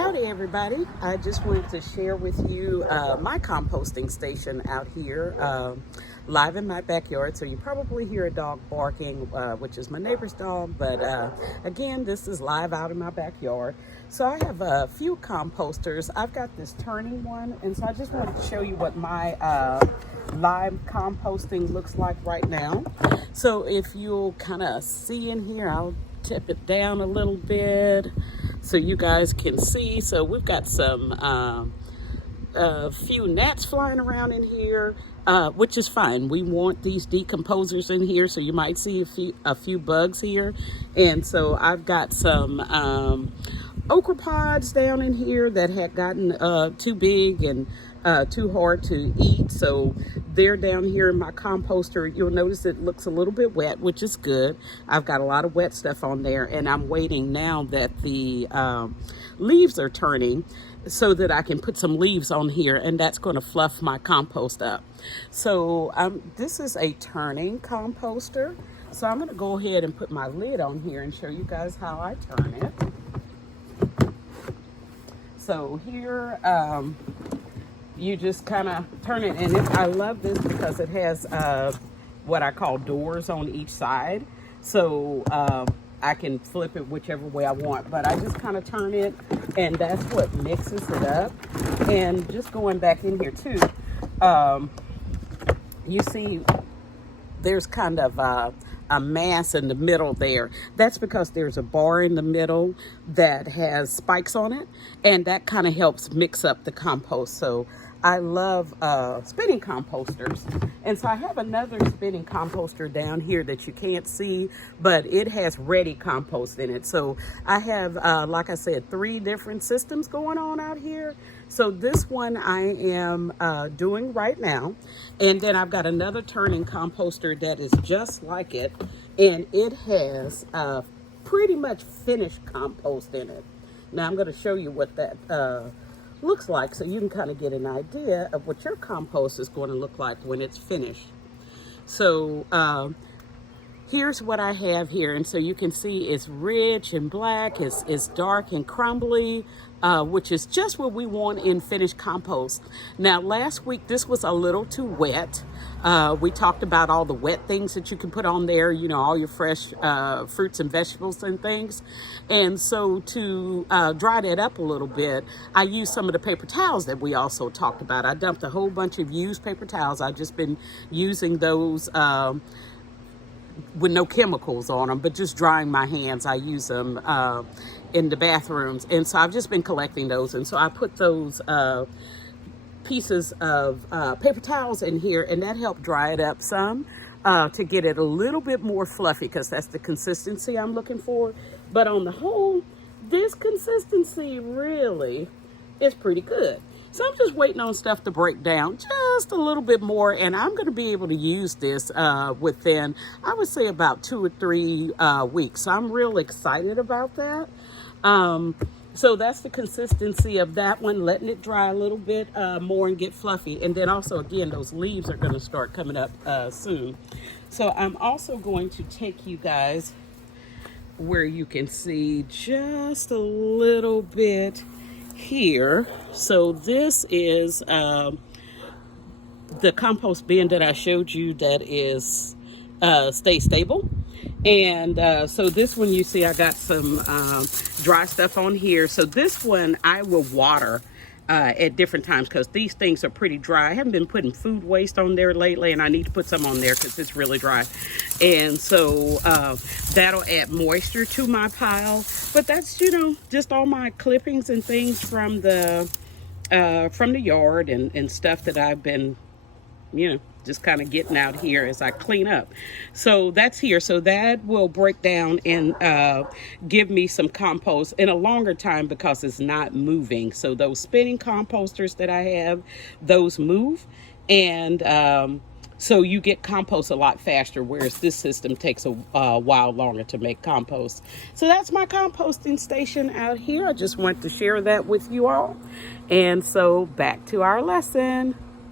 Howdy everybody. I just wanted to share with you my composting station out here live in my backyard. So you probably hear a dog barking, which is my neighbor's dog, but again, this is live out in my backyard. So I have a few composters. I've got this turning one, and so I just wanted to show you what my live composting looks like right now. So if you'll kind of see in here, I'll tip it down a little bit so you guys can see. So we've got some a few gnats flying around in here, which is fine. We want these decomposers in here, so you might see a few bugs here. And so I've got some okra pods down in here that had gotten too big and too hard to eat, so they're down here in my composter. You'll notice it looks a little bit wet, which is good. I've got a lot of wet stuff on there, and I'm waiting now that the leaves are turning so that I can put some leaves on here, and that's going to fluff my compost up. So this is a turning composter, so I'm going to go ahead and put my lid on here and show you guys how I turn it. So here you just kind of turn it, and I love this because it has what I call doors on each side, so I can flip it whichever way I want, but I just kind of turn it, and that's what mixes it up. And just going back in here too, you see there's kind of a mass in the middle there. That's because there's a bar in the middle that has spikes on it, and that kind of helps mix up the compost. So I love spinning composters. And so I have another spinning composter down here that you can't see, but it has ready compost in it. So I have, like I said, 3 different systems going on out here. So this one I am doing right now. And then I've got another turning composter that is just like it. And it has pretty much finished compost in it. Now I'm going to show you what that looks like, so you can kind of get an idea of what your compost is going to look like when it's finished. So here's what I have here, and so you can see it's rich and black, it's dark and crumbly, which is just what we want in finished compost. Now last week this was a little too wet. We talked about all the wet things that you can put on there, you know, all your fresh fruits and vegetables and things. And so to dry that up a little bit, I used some of the paper towels that we also talked about. I dumped a whole bunch of used paper towels. I've just been using those with no chemicals on them, but just drying my hands. I use them in the bathrooms, and so I've just been collecting those. And so I put those pieces of paper towels in here, and that helped dry it up some to get it a little bit more fluffy, because that's the consistency I'm looking for. But on the whole, this consistency really is pretty good. So I'm just waiting on stuff to break down just a little bit more, and I'm going to be able to use this within, I would say, about 2 or 3 weeks. So I'm real excited about that. So that's the consistency of that one, letting it dry a little bit more and get fluffy. And then also, again, those leaves are going to start coming up soon. So I'm also going to take you guys where you can see just a little bit here. So this is the compost bin that I showed you that is Stay Stable. And so this one, you see I got some dry stuff on here. So this one I will water at different times, because these things are pretty dry. I haven't been putting food waste on there lately, and I need to put some on there because it's really dry. And so that'll add moisture to my pile. But that's, you know, just all my clippings and things from the yard and stuff that I've been, you know, just kind of getting out here as I clean up. So that's here. So that will break down and give me some compost in a longer time, because it's not moving. So those spinning composters that I have, those move. And so you get compost a lot faster, whereas this system takes a while longer to make compost. So that's my composting station out here. I just want to share that with you all. And so back to our lesson.